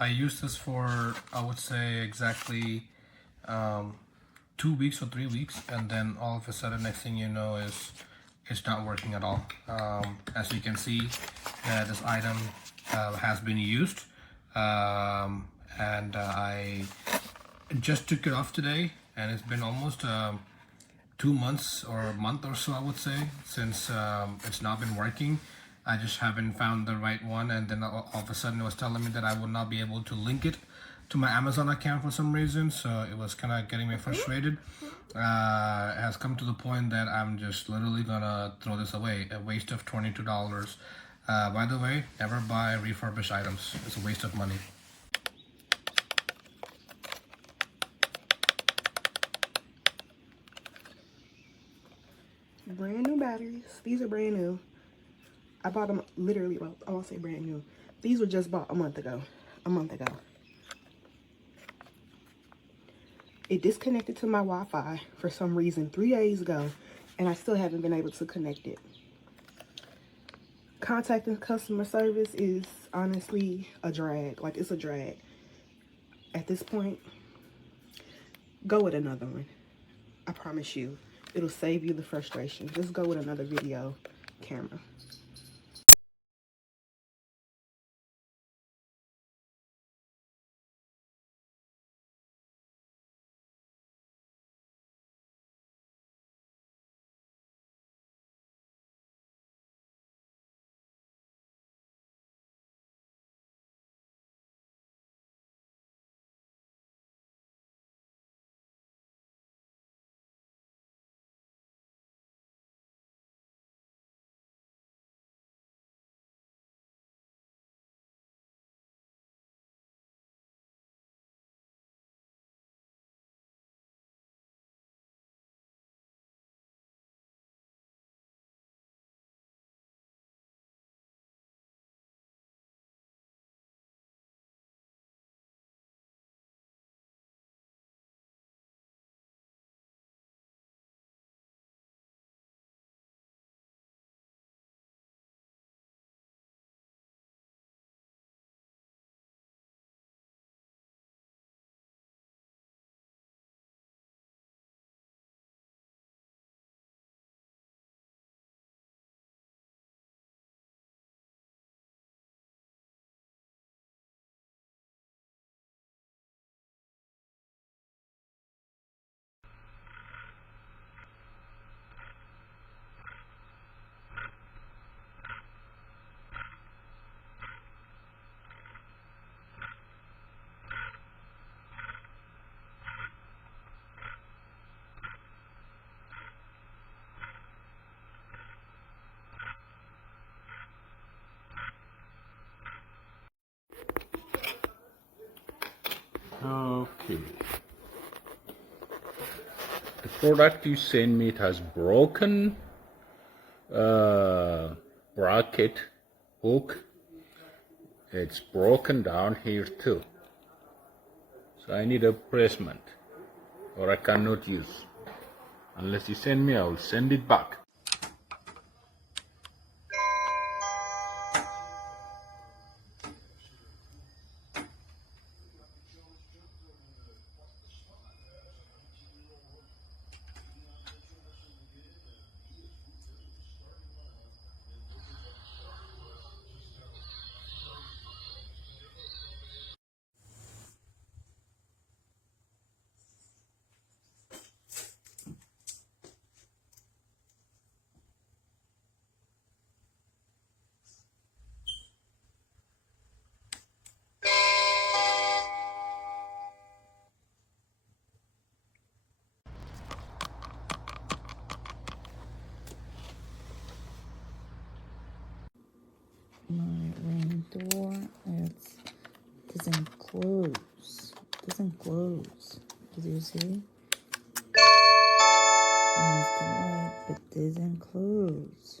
I used this for, I would say, exactly 2 weeks or 3 weeks, and then all of a sudden, next thing you know is it's not working at all. As you can see, this item has been used, and I just took it off today, and it's been almost 2 months or a month or so, I would say, since it's not been working. I just haven't found the right one, and then all of a sudden it was telling me that I would not be able to link it to my Amazon account for some reason, so it was kind of getting me frustrated. It has come to the point that I'm just literally gonna throw this away, a waste of $22. By the way, never buy refurbished items. It's a waste of money. Brand new batteries. These are brand new. I bought them literally, well, I won't say brand new. These were just bought a month ago. It disconnected to my Wi-Fi for some reason 3 days ago, and I still haven't been able to connect it. Contacting customer service is honestly a drag. Like, it's a drag. At this point, go with another one. I promise you, it'll save you the frustration. Just go with another video camera. Okay. The product you sent me, it has broken bracket hook. It's broken down here too. So I need a replacement, or I cannot use. Unless you send me, I will send it back. My ring door, it doesn't close. Did you see? I moved the light, but it doesn't close.